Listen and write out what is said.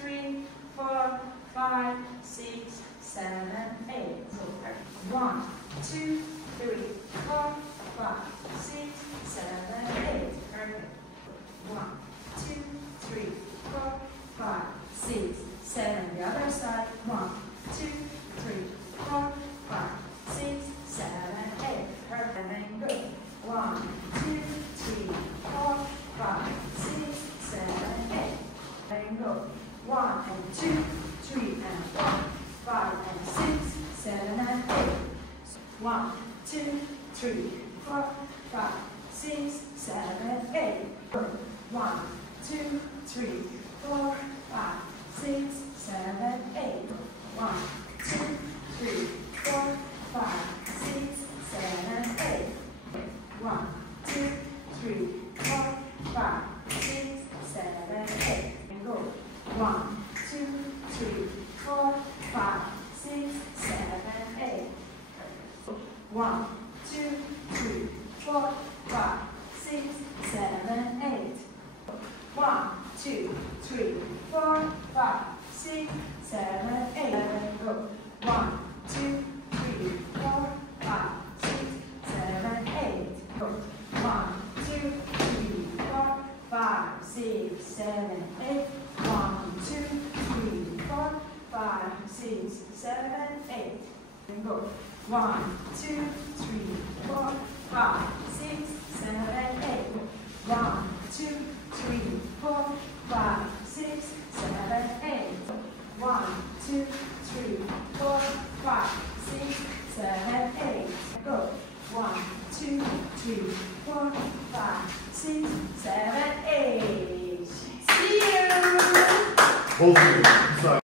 3, 4, 5, 6, 7, 8. 1, 2, 3, 4, 5, 6, 7, 8. Perfect. 1, 2, 3, 4, 5, 6, 7. The other side. 1, 2, 3, 4, 5, 6, 7, 8. Perfect. And then go. 1, 2, 3, 4, 5, 6, 7, 8. Then go. 1 and 2, 3 and 4, 5 and 6, 7 and 8. 1, 2, 3, 4, 5, 6, 7, 8. 1, 2, 3, 4, 5, 6, 7, 8. 1, 2, 3, 4, 5, 6, 7, 8. 1, 2, 3, 4, 5, 6, 7, 8. And go. 1, 2, 3, 4, 5, 6, 7, 8. 1, 2, 3, 4, 5, 6, 7, 8. 1, 2, 3, 4, 5, 6, 7, 8. Go. 1, 2, 3, 4, 5, 6, 7, 8. Go. 1, 2, 3, 4, 5, 6, 7, 8. 1, 2, 3, 4, 5, 6, 7, 8. Then go. 1, 2, 3, 4, 5, 6, 7, 8. 1, 2, 3, 4, 5, 6, 7, 8. 1, 2, 3, 4, 5, 6, 7, 8. Go. 1, 2, 3, 4, 5, 6, 7, 8. See you! Both of you.